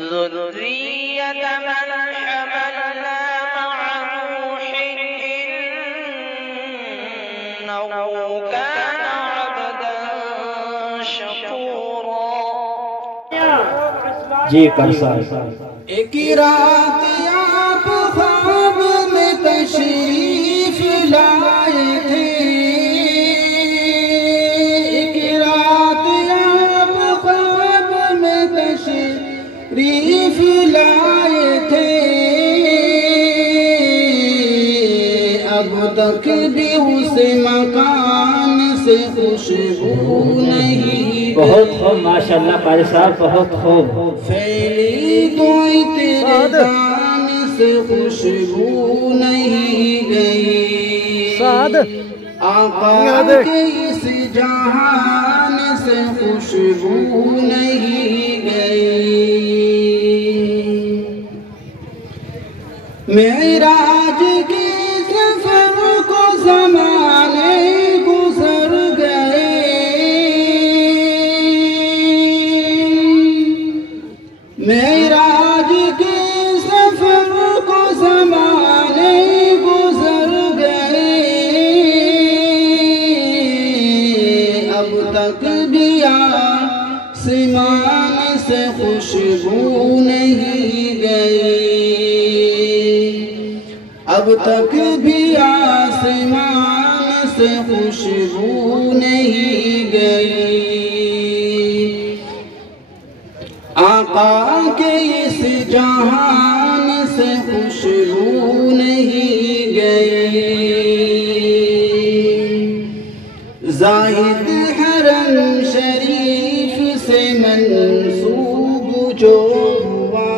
ذرية من حملنا مع نوح إنه كان عبدا شكورا. جی کرسا ایک رات آپ خواب میں تشریف لائے تھے، ایک رات آپ خواب میں تشریف لائے تھے، اب تک بھی اس مکان سے خوشبو نہیں بہت خوب ماشاءاللہ قاری صاحب بہت خوب پھیلی کوئی تیرے دان سے خوشبو نہیں گئی، آقا کے اس جہان سے خوشبو نہیں گئی۔ معراج کے سفر کو زمانے گزر گئے، معراج کے سفر کو زمانے گزر گئے، اب تک بھی آسمان سے خوشبو نہیں گئی، اب تک بھی آسمان سے خوشبو نہیں گئی، آقا کے اس جہان سے خوشبو نہیں گئی۔ زاہد حرم شریف سے منسوب جو ہوا،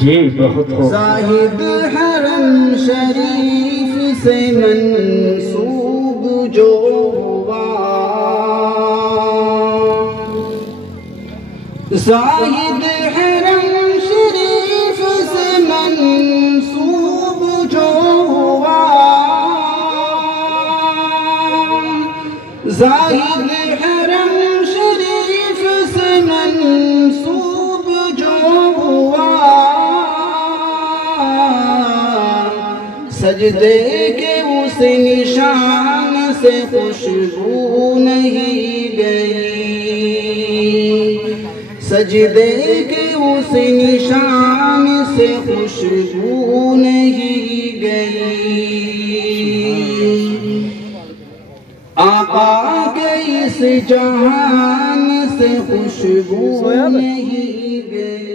جی بہت خوب زاہد حرم شریف سے منسوب جو ہوا، زاہد حرم شریف سے منسوب جو ہوا، زاہد حرم شریف سے منسوب جو ہوا، سجدے کے اس نشان سے خوشبو نہیں گئی، سجدے کے اس نشان سے خوشبو نہیں گئی، آقا کے اس جہان سے خوشبو نہیں گئی۔